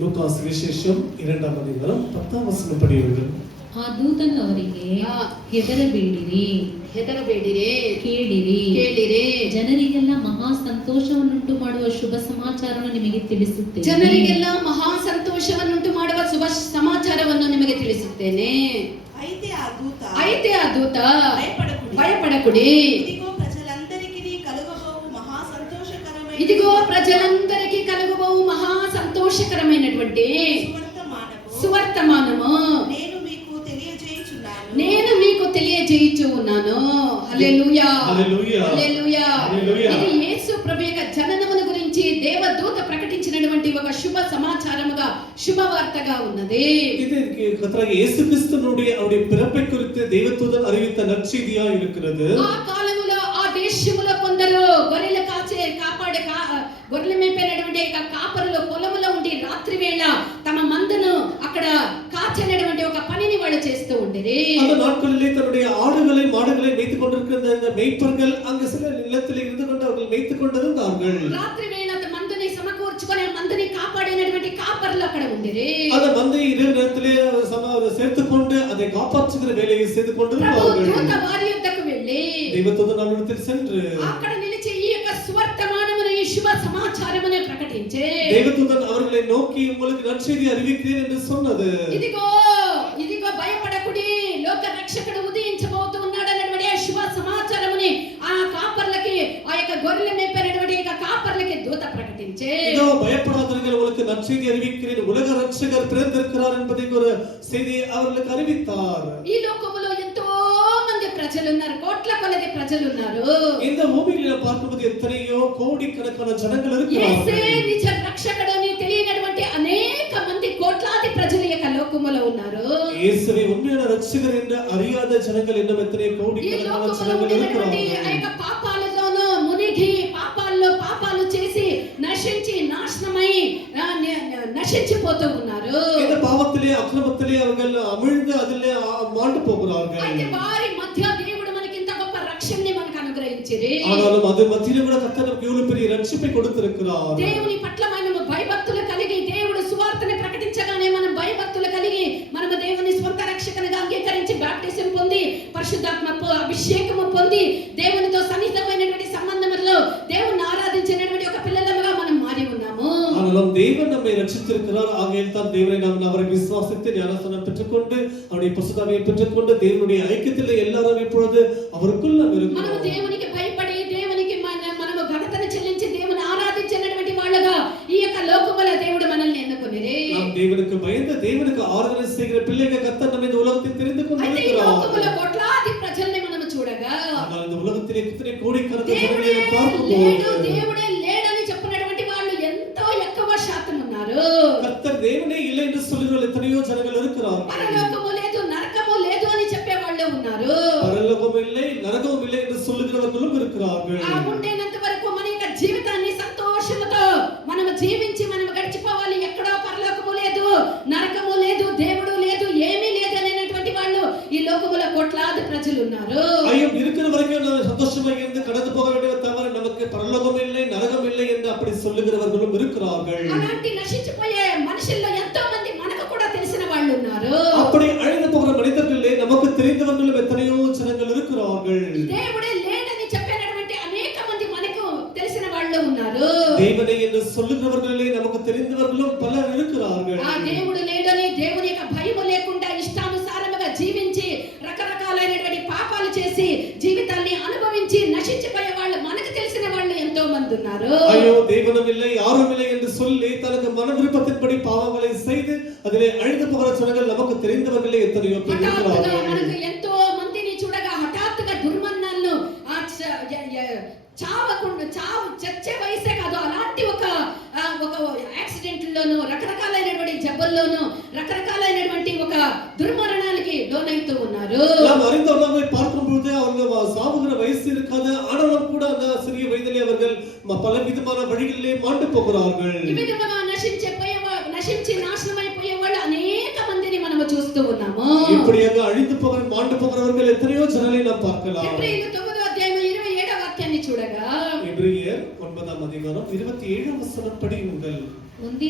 Luca ಸುವಿಶೇಷಂ 2వ ಅಧ್ಯಾಯ 10వ ವಚನ ಪಡೆಯುವುದು. ಆ ದೂತನು ಅವರಿಗೆ ಹೆದರಬೇಡಿರಿ ಕೇಳಿರಿ ಜನರಿಗೆಲ್ಲ ಮಹಾ ಸಂತೋಷವನ್ನುಂಟು ಮಾಡುವ ಶುಭ ಸಮಾಚಾರವನ್ನು ನಿಮಗೆ ತಿಳಿಸುತ್ತೇನೆ. ಜನರಿಗೆಲ್ಲ ಮಹಾ ಸಂತೋಷವನ್ನುಂಟು ಮಾಡುವ ಶುಭ ಸಮಾಚಾರವನ್ನು ನಿಮಗೆ ತಿಳಿಸುತ್ತೇನೆ. అయితే ఆ దూత భయపడకుడి ఇదిగో ప్రజలందరికీ కలుగబోవు మహా సంతోషకరమైనటువంటి సువర్తమానము నేను మీకు తెలియజేయుచు ఉన్నాను. హల్లెలూయా హల్లెలూయా. ఇది యేసు ప్రభు యొక్క జననమును గురించి దేవదూత ప్రకటించినటువంటి ఒక శుభ సమాచారముగా శుభవార్తగా ఉన్నది. ಇದಕ್ಕೆ ಕರ್ತನಾದ ಯೇಸು ಕ್ರಿಸ್ತனுடைய அவருடைய பிறப்பை குறித்து தேவதூதன் அறிவித்த நற்செய்தியா இருக்கிறது. ఆ కాలములో ఆ దేశములో కొందరు గొర్రెలు కాపాడే గొర్రెలు మేపేటటువంటి కాపరులు పొలములో ఉండి రాత్రి వేళ తమ మందను అక్కడ కాచేటటువంటి ఒక పనిని వాళ్ళు చేస్తూ ఉండేది. அந்த நாட்களிலே தன்னுடைய ஆடுகளை மாடுகளை மேய்த்துக் கொண்டிருக்கிற அந்த மேய்ப்பர்கள் அங்க சில நிலத்திலே இருந்து கொண்டு அவர்கள் மேய்த்துக் கொண்டிருந்தார்கள். రాత్రి వేళ మందని సమకూర్చుకొని మందని కాపాడినటువంటి కాపరులు అక్కడ ఉండేది. அந்த மந்தை இரவு நேரத்திலே சேர்த்துக் கொண்டு அதை காப்பாற்றுகிற வேலையை செய்து கொண்டிருந்தார்கள். దూత వారి యొద్దకు వెళ్ళి தேவதூதன் அவரிடத்தில் சென்று అక్కడ నిలిచి ఈ యొక్క సువర్తమానమును ఈ శుభ సమాచారమును ప్రకటించే தேவதூதன் அவர்களை நோக்கி உங்களுக்கு நற்செய்தி அறிவிக்கிறேன் என்று சொன்னது. ఇదిగో భయపడకుడి లోక రక్షకుడు ఉదయించబోతూ ఉన్నాడు అన్నటువంటి శుభ సమాచారముని ఆ కాపర్లకి ఆ యొక్క గొర్రెలు మేపేటటువంటి కాపర్లకి దూత ప్రకటించే இதோ பயப்படாதீர்கள் உங்களுக்கு நற்செய்தி அறிவிக்கிறேன் உலக ரட்சகர் பிறந்திருக்கிறார் என்பதை ஒரு செய்தியை அவர்களுக்கு அறிவித்தார். ఈ లోకములో ఎంతో మంది ప్రజలు ఉన్నారు, కోట్ల కొలది ప్రజలు ఉన్నారు. இந்த பூமியில பார்க்கும்போது எத்தனையோ கோடிக்கணக்கான ஜனங்கள் యేసే இருக்கிறார்கள். నిజ రక్షకుడు అని తెలియనటువంటి అనేక మంది కోట్లాది ప్రజలు ఈ లోకములో ఉన్నారు. இயேசுவை உண்மையான ரட்சகர் என்று அறியாத ஜனங்கள் இன்னும் எத்தனை ఈ கோடிக்கணக்கான లోకములో ஜனங்கள் ఉన్నటువంటి ఆ இருக்கிறார்கள். యొక్క పాపాలలోనూ మునిగి పాపాలు చేసి నశించి నాశనమై నశించిపోతూ ఉన్నారు. இந்த பாவத்திலே அக்கிரமத்திலே அவர்கள் அமிழ்ந்து அதிலே மாண்டு போகிறார்கள். అయితే వారి మధ్య దేవుడు మనకి ఇంత గొప్ప రక్షణని మనకు అనుగ్రహించిరి. ஆனாலும் அது மத்தியிலே கூட கர்த்தர் நமக்கு இவ்வளவு பெரிய ரட்சிப்பை கொடுத்திருக்கிறார். దేవుని పట్ల మనము భయభక్తులు కలిగి దేవుడు సువార్తని ప్రకటించగానే మనం భయభక్తులు కలిగి మనము దేవుని స్వంత రక్షకునిగా అంగీకరించి బాప్టిజం పొంది పరిశుద్ధాత్మ అభిషేకము పొంది దేవునితో సన్నిహితమైనటువంటి సంబంధంలో దేవుని ఆరాధించినటువంటి ఒక పిల్లలుగా మనం మారి ఉన్నాము. ஆனாலும் தேவன் நம்மை ரட்சித்திருக்கிறார். ஆகையால் தான் தேவனை நாம் அவரை விசுவாசித்து ஞானஸ்நானம் பெற்றுக்கொண்டு அவருடைய பரிசுத்தாவியை பெற்றுக்கொண்டு தேவனுடைய ஐக்கியத்தில் எல்லாரும் இப்பொழுது அவருக்குள் நாம் మనము இருக்கிறோம். దేవునికి భయపడి దేవునికి మనము ఘనతను చెల్లించి దేవుని ఆరాధించినటువంటి వాళ్ళగా ఈ యొక్క లోకములో దేవుడు మనల్ని ఎన్నుకొనిరి. நாம் தேவனுக்கு பயந்து தேவனுக்கு ஆராதனை செய்கிற பிள்ளைகள் கர்த்தர் நம்மை இந்த உலகத்தில் தெரிந்து అయితే ఈ கொண்டிருக்கிறார். లోకములో కోట్లాది ప్రజల్ని మనము చూడగా ஆனால் இந்த உலகத்திலே எத்தனை கோடிக்கணக்கான దేవుడే ஜனங்களை பார்க்கும்போது లేడని చెప్పినటువంటి వాళ్ళు ఎంతో ఎక్కువ శాతం ఉన్నారు. கர்த்தர் தேவனே இல்லை என்று சொல்லுகிற எத்தனையோ ஜனங்கள் இருக்கிறார்கள். పరలోకము లేదు నరకము లేదు అని చెప్పే వాళ్ళు ఉన్నారు. பரலோகம் இல்லை நரகம் இல்லை என்று சொல்லுகிறவர்களும் இருக்கிறார்கள். ఆ ఉండేంత వరకు మన యొక్క జీవితాన్ని సంతోషంతో మనము జీవించి మనము గడిచిపోవాలి. ఎక్కడో పరలోకము లేదు నరకము లేదు దేవుడు లేదు ఏమీ లేదు అనేటువంటి వాళ్ళు ఈ లోకములో కోట్లాది ప్రజలు ఉన్నారు. ஐயோ இருக்கிற வரைக்கும் நான் சந்தோஷமா இருந்து கடந்து போக வேண்டிய தவிர நமக்கு பரலோகம் இல்லை நரகம் இல்லை என்று அப்படி சொல்லுகிறவர்களும் இருக்கிறார்கள். అలాంటి నశించిపోయే మనుషుల్లో ఎంతో మంది మనకు కూడా తెలిసిన వాళ్ళు ఉన్నారు. அப்படி அழிந்து போகிற மனிதர்களே நமக்கு தெரிந்தவர்களும் எத்தனையோ ஜனங்கள் இருக்கிறார்கள். దేవుడే లేడని చెప్పినటువంటి అనేక మంది మనకు తెలిసిన వాళ్ళు ఉన్నారు. தேவனை என்று சொல்லுகிறவர்களே நமக்கு தெரிந்தவர்களும் பலர் இருக்கிறார்கள். ఆ దేవుడు లేడని దేవుని యొక్క భయము లేకుండా ఇష్టానుసారముగా జీవించి రకరకాలైనటువంటి పాపాలు చేసి జీవితాన్ని అనుభవించి నశించిపోయే వాళ్ళు మనకు తెలిసిన వాళ్ళు ఎంతో మంది ఉన్నారు. ஐயோ தேவனும் இல்லை யாரும் இல்லை என்று சொல்லி தனக்கு மன விருப்பத்தின்படி பாவங்களை செய்து அதிலே அழிந்து போகிற ஜனங்கள் நமக்கு தெரிந்தவர்களே எத்தனையோ பேர் இருக்கிறார்கள். మనకు ఎంతో మందిని చూడగా హఠాత్తుగా దుర్మరణాలను చావు చచ్చే వయసే కాదు అలాంటి ఒక యాక్సిడెంట్ లోను రకరకాలైనటువంటి జబ్బుల్లోను రకరకాలైనటువంటి ఒక దుర్మరణాలకి లోనైతూ ఉన్నారు. நாம் அறிந்தவர்களை பார்க்கும்போது அவர்கள் சாவுகிற வயசு இருக்காது ஆனாலும் கூட அந்த சிறிய வயதிலே அவர்கள் பல விதமான வழிகளிலே மாண்டு போகிறார்கள். ఈ విధంగా నశించి నాశనమైపోయే వాళ్ళు అనేక మందిని మనము చూస్తూ ఉన్నాము. இப்படியாக அழிந்து போகிற மாண்டு போகிறவர்கள் எத்தனையோ ஜனங்களை நாம் பார்க்கலாம். హెబ్రీయులు 9వ అధ్యాయం 27వ వాక్యాన్ని చూడగా எபிரேயர் 9ஆம் அதிகாரம் 27ஆம் வசனம் படியுங்கள். ಒಂದೇ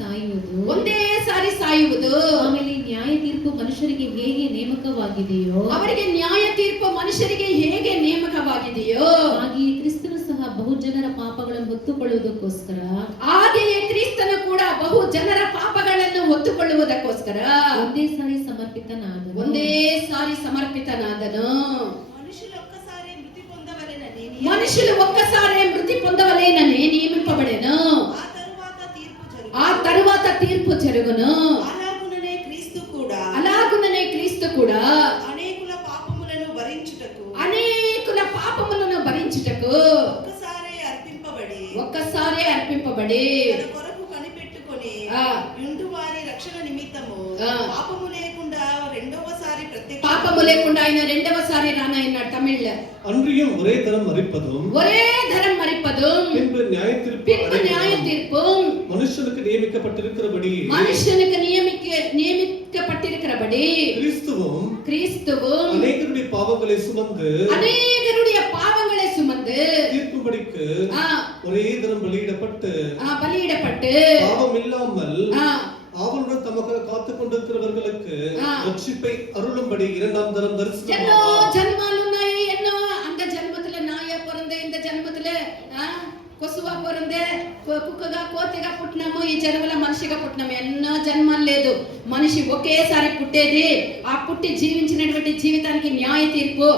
ಸಾಯುವುದು, ಒಂದೇ ಸಾರಿ ಸಾಯುವುದು, ಆಮೇಲೆ ನ್ಯಾಯ ತೀರ್ಪು ಮನುಷ್ಯರಿಗೆ ಹೇಗೆ ನೇಮಕವಾಗಿದೆಯೋ, ಅವರಿಗೆ ನ್ಯಾಯ ತೀರ್ಪು ಮನುಷ್ಯರಿಗೆ ಹೇಗೆ ನೇಮಕವಾಗಿದೆಯೋ, ಹಾಗೆಯೇ ಕ್ರಿಸ್ತನು ಸಹ ಬಹು ಜನರ ಪಾಪಗಳನ್ನು ಹೊತ್ತುಕೊಳ್ಳುವುದಕ್ಕೋಸ್ಕರ, ಹಾಗೆಯೇ ಕ್ರಿಸ್ತನು ಕೂಡ ಬಹು ಜನರ ಪಾಪಗಳನ್ನು ಹೊತ್ತುಕೊಳ್ಳುವುದಕ್ಕೋಸ್ಕರ ಒಂದೇ ಸಾರಿ ಸಮರ್ಪಿತನಾದನು. ಒಂದೇ ಸಾರಿ ಸಮರ್ಪಿತನಾದನು. మనుషులు ఒక్కసారే మృతి పొందవలేనని నియమింపబడెను. ఆ తరువాత తీర్పు జరుగును. అలాగుననే క్రీస్తు కూడా అనేకుల పాపములను భరించుటకు ఒక్కసారే అర్పింపబడి తన కొరకు కనిపెట్టుకొని యుండు వారి రక్షణ నిమిత్తము పాపము లేకుండా ఆయన రెండవసారి రానయ్యన్నాడు తమిళ్ల. அன்றியும் ஒரே தரம் மரிப்பதும் பின்பு நியாய தீர்ப்பும் மனுஷனுக்கு நியமிக்கப்பட்டிருக்கிறபடி கிறிஸ்துவும் அநேகருடைய பாவங்களை சுமந்து தீர்க்கும்படிக்கு ஒரே தரம் பலியிடப்பட்டு பாவம் இல்லாமல் அவளுடன் தமக்காக காத்துக் கொண்டிருக்கிறவர்களுக்கு ரட்சிப்பை அருளும்படி இரண்டாம் தரம் தரிசனம். ఎన్నో అంత జన్మతుల నాయ పొరందే, ఇంత జన్మతుల కొసువా పొరందే, కుక్కగా కోతిగా పుట్టినాము, ఈ జన్మల మనిషిగా పుట్టినాము. ఎన్నో జన్మలు లేదు. మనిషి ఒకేసారి పుట్టేది. ఆ పుట్టి జీవించినటువంటి జీవితానికి న్యాయ తీర్పు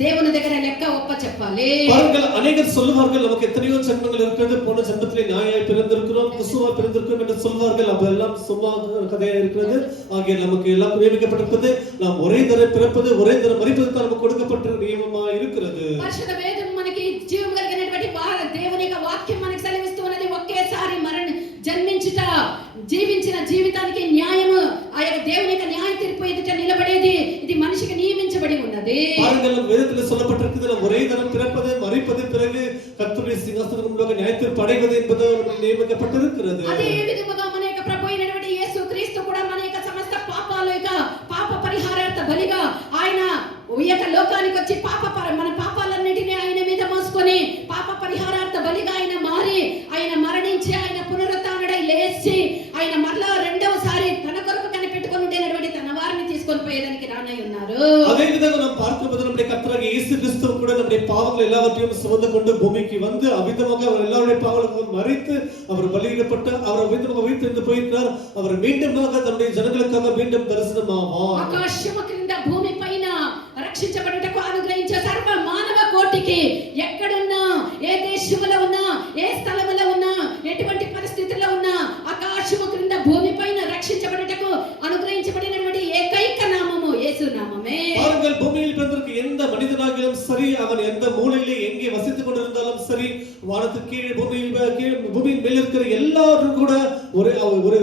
தேவன దగ్గర லெக்க ஒப்ப చెప్పాలి. பாருங்கள், அநேகர் சொல்வார்கள் நமக்கு எத்தனையோ ஜென்மங்கள் இருக்கிறது, போன ஜென்மத்திலே நாயாய் பிறந்திருக்கிறோம், குசுவா பிறந்திருக்கிறோம் என்று சொல்வார்கள். அதெல்லாம் சும்மா கதையா இருக்கிறது. ஆகிய நமக்கு எல்லாம் நியமிக்கப்பட்டிருக்கிறது. நாம் ஒரே தரம் பிறப்பது, ஒரே தரம் மரிப்பது தான் நமக்கு கொடுக்கப்பட்ட நியமமா இருக்கிறது. పరిశుద్ధ వేదం మనకి జీవం కలిగినటువంటి దేవుని యొక్క వాక్యం మనకి సెలవిస్తూ ఉన్నది. ఒకేసారి జన్మించుట, జీవించిన జీవితానికి న్యాయము, ఆ యొక్క దేవుని యొక్క న్యాయ తీర్పు ఎదుట నిలబడేది ఇది మనిషికి నియమించబడి ఉన్నది. பாருங்கள், வேதத்தில் சொல்லப்பட்டிருக்கிறது ஒரே தரம் பிறப்பது, மரிப்பது, பிறகு கர்த்தருடைய சிங்காசனத்திலே நியாய தீர்ப்பு அடைவது என்பது நியமிக்கப்பட்டிருக்கிறது. అదే విధముగా మన యొక్క ప్రభు అయినటువంటి యేసు క్రీస్తు కూడా మన యొక్క సమస్త పాపాల యొక్క పాప పరిహారార్థ బలిగా ఆయన ఈ యొక్క లోకానికి వచ్చి మన పాపాలన్నిటినీ ఆయన మీద మోసుకొని పాప పరిహారార్థ బలిగా ఆయన మారి, ఆయన మరణించి, ఆయన పునరుత్థానుడై లేచి, ఆయన మరలా రెండవసారి తన కొరకు కనిపెట్టుకొని ఉండేటువంటి తన వారిని తీసుకొని పోయేదానికి రానై ఉన్నారు. அதே விதமாக நாம் பார்க்கும்போது நம்முடைய கர்த்தராகிய இயேசு கிறிஸ்து கூட நம்முடைய பாவங்கள் எல்லாவற்றையும் சுமந்து கொண்டு பூமிக்கு வந்து அவிதமாக அவர் எல்லாருடைய பாவங்களுக்கும் மரித்து அவர் பலியிடப்பட்டு அவர் அவிதமாக உயிர்த்தெழுந்து போயிருக்கிறார். அவர் மீண்டுமாக தன்னுடைய ஜனங்களுக்காக மீண்டும் தரிசனமாவார். ఆకాశము క్రింద భూమి పైన రక్షించబడుటకు అనుగ్రహించే సర్వ మానవ కోటికి ఎక్కడున్నా, ఏ దేశంలో ఉన్నా, ఏ స్థలములో ఉన్నా, ఎటువంటి పరిస్థితుల్లో ఉన్నా, ఆకాశము క్రింద భూమి పైన రక్షించబడుటకు అనుగ్రహించబడినటువంటి ఏకైక నామము యేసు నామమే. பாருங்கள், பூமியில் பிறந்திருக்க எந்த மனிதனாகிலும் சரி, அவன் எந்த மூலையிலே எங்கே வசித்துக் கொண்டிருந்தாலும் சரி, வானத்துக்கு கீழே பூமியின் மேல் இருக்கிற எல்லாரும் கூட ஒரே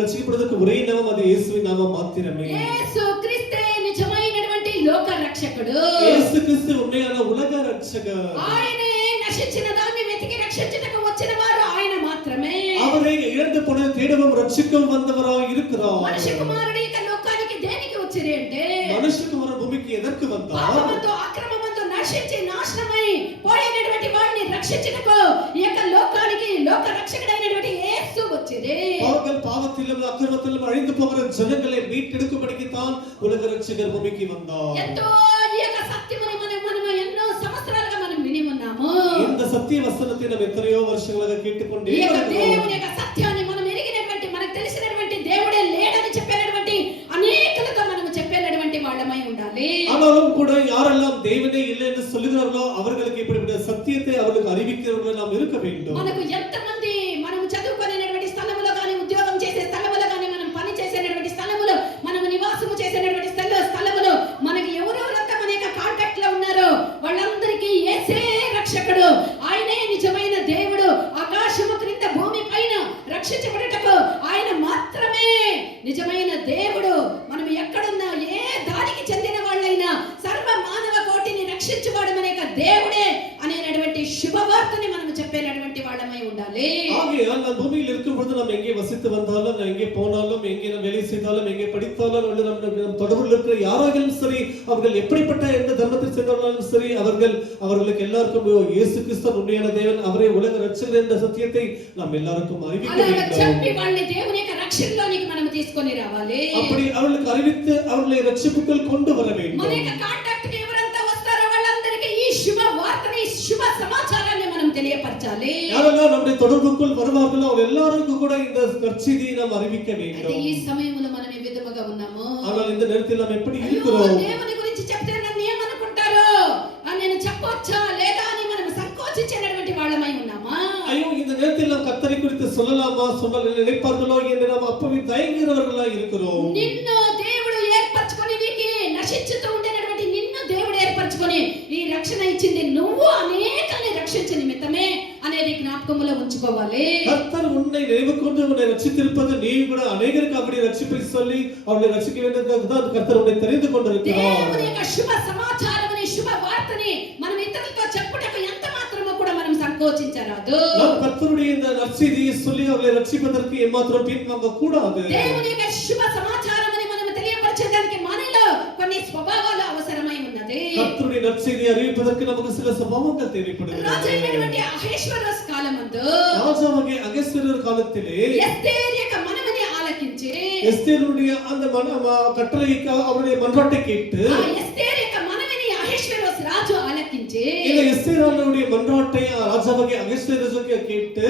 ரட்சிக்கப்படுவதற்கு ஒரே நாமம், அது இயேசுவின் நாமம் மாத்திரமே. యేసు క్రీస్తే నిజమైనటువంటి లోక రక్షకుడు. యేసు క్రీస్తు ఉన్మయాన ఉలగ రక్షకుడు. ఆయనే నశించిన దాన్ని వెతికి రక్షించుటకు వచ్చిన వారు ఆయన మాత్రమే. அவரை இழந்து போன தேடவும் ரட்சிக்கவும் வந்தவராய் இருக்கிறார். మనిషి కుమారుడు ఈ లోకానికి దేనికి వచ్చారు అంటే, మనిషి కుమారుడు భూమికి ఎదற்கு వந்தார். పాపమంతో అక్రమమంతో నశించి నాశనమై పోయినటువంటి వారిని రక్షించుటకు ఈ యొక్క లోకానికి లోక రక్షకుడైనటువంటి యేసు వచ్చారు. பாவங்கள் பாவத்திலும் அக்கிரமத்திலும் அழிந்து போகிற ஜனங்களை மீட்டெடுக்கும்படிக்கு தான் உலக ரட்சகர் பூமிக்கு வந்தார். ఎంతో ఈ యొక్క సత్యముని మనం ఎన్నో సంవత్సరాలుగా మనం విని ఉన్నాము. இந்த సత్య వచనத்தை நாம் ఎన్నో వర్షాలుగా కేట్టుకొండే ఈ యొక్క దేవుని యొక్క సత్యాన్ని మనం ఎరిగినటువంటి, మనకు తెలిసినటువంటి దేవుడే లేడని చెప్పినటువంటి అనేకులతో మనం చెప్పేటువంటి వాళ్ళమై ఉండాలి. ஆனாலும் கூட யாரெல்லாம் தேவனே இல்லை என்று சொல்லுகிறார்களோ அவர்களுக்கு இப்படிப்பட்ட சத்தியத்தை அவர்களுக்கு அறிவிக்கிறவர்கள் நாம் இருக்க வேண்டும். మనకు ఎంతమంది మనం చదువుకునేటువంటి స్థలములో గాని, ఉద్యోగం చేసే స్థలములో గాని, మనం పని చేసేటువంటి స్థలములో, మనం నివాసము చేసేటువంటి స్థలములో మనకి ఎవరెవరంతా మన యొక్క కాంటాక్ట్ లో ఉన్నారో వాళ్ళందరికీ యేసే రక్షకుడు, ఆయనే నిజమైన దేవుడు. ఆకాశము క్రింద భూమి పైన రక్షించబడుటకు ఆయన మాత్రమే నిజమైన దేవుడు. మనం ఎక్కడున్నా, ఏ దానికి చెందిన వాళ్ళైనా, సర్వ మానవ కోటిని రక్షించువాడు మన యొక్క దేవుడే అనేటువంటి శుభవార్తని మనం చెప్పేటువంటి వాళ్ళమై ఉండాలి. ஆகையால் நாம் பூமியில் இருக்கும் பொழுது நாம் எங்கே வசித்து வந்தாலும் நாம் எங்கே போனாலும் எங்கே நாம் வேலை செய்தாலும் எங்கே படித்தாலும் நம் தொடர்பில் இருக்கிற யாராலும் சரி அவர்கள் எப்படிப்பட்ட எந்த தர்மத்தை சேர்ந்தவர்களாலும் சரி அவர்களுக்கு எல்லாருக்கும் இயேசு கிறிஸ்து உண்மையான தேவன் அவரே உலக ரட்சகர் என்ற సత్యத்தை நாம் எல்லாருக்கும் அறிவிக்க வேண்டும். చెప్పి వాళ్ళని దేవుని యొక్క రక్షణలోనికి మనం తీసుకొని రావాలి. அப்படி அவர்களுக்கு அறிவித்து அவர்களை ரட்சிப்புக்குள் கொண்டு வர வேண்டும். మన యొక్క కాంటాక్ట్ కి ఎవరంతా వస్తారో వాళ్ళందరికీ ఈ శుభ వార్తని శుభ సమాచారాన్ని మనం తెలియపరచాలి. யாரெல்லாம் நம்முடைய தொடர்புக்குள் வருவார்களோ அவர் எல்லாருக்கும் கூட இந்த நற்செய்தியை நாம் அறிவிக்க வேண்டும். ఈ సమయంలో మనం ఏ విధముగా ఉన్నాము? ஆனால் இந்த நேரத்தில் நாம் எப்படி இருக்கிறோம்? దేవుని గురించి చెప్తే నన్ను ఏమనుకుంటారో నేను చెప్పొచ్చా లేదా అని మనం సంకోచించేటువంటి వాళ్ళమై ఉన్నామా? ஐயோ இந்த நேரத்தில் நாம் கர்த்தரை குறித்து சொல்லலாமா சொன்னால் நினைப்பார்களோ என்று நாம் அப்பவே தயங்குகிறவர்களாய் இருக்கிறோம். నిన్ను దేవుడు ఏర్పరచుకొని నీకు నశించుతూ ఉండేటువంటి నిన్ను దేవుడు ఏర్పరచుకొని ఈ రక్షణ ఇచ్చింది నువ్వు అనేకల్ని రక్షించే నిమిత్తమే అనేది జ్ఞాపకములో ఉంచుకోవాలి. கர்த்தர் உன்னை நினைவு கொண்டு உன்னை ரட்சித்திருப்பது நீ கூட அநேகருக்கு அப்படி ரட்சிப்பை சொல்லி அவர்களை ரட்சிக்க வேண்டியதுக்காக தான் கர்த்தர் உன்னை தெரிந்து கொண்டிருக்கிறார். దేవుని యొక్క శుభ సమాచారముని శుభ వార్తని మనం ఇతరులతో చెప్పుటకు ఎంత మాత్రమో కూడా మనం సంకోచించరాదు. நாம் கர்த்தருடைய இந்த நற்செய்தியை சொல்லி அவர்களை ரட்சிப்பதற்கு ஏமாத்திரம் பின்வாங்க கூடாது. దేవుని యొక్క శుభ సమాచారముని మనం తెలియపరచడానికి మనలో కొన్ని స్వభావాలు అవసరమై ఉన్నది. கர்த்தருடைய நற்செய்தியை அறிவிப்பதற்கு நமக்கு சில சுபாவங்கள் தேவைப்படுகிறது. రాజైనటువంటి అహేశ్వరోస్ కాలమందు ராஜாவாகிய அகஸ்தியர் காலத்திலே ఎస్తేరు యొక్క మనవిని ఆలకించి எஸ்தேருடைய அந்த கட்டளைக்கு அவருடைய மன்றாட்டை கேட்டு ఆ ఎస్తేరు యొక్క మనవిని అహేశ్వరోస్ రాజు ఆలకించి இந்த எஸ்தேருடைய மன்றாட்டை ராஜாவாகிய அகஸ்தியருக்கு கேட்டு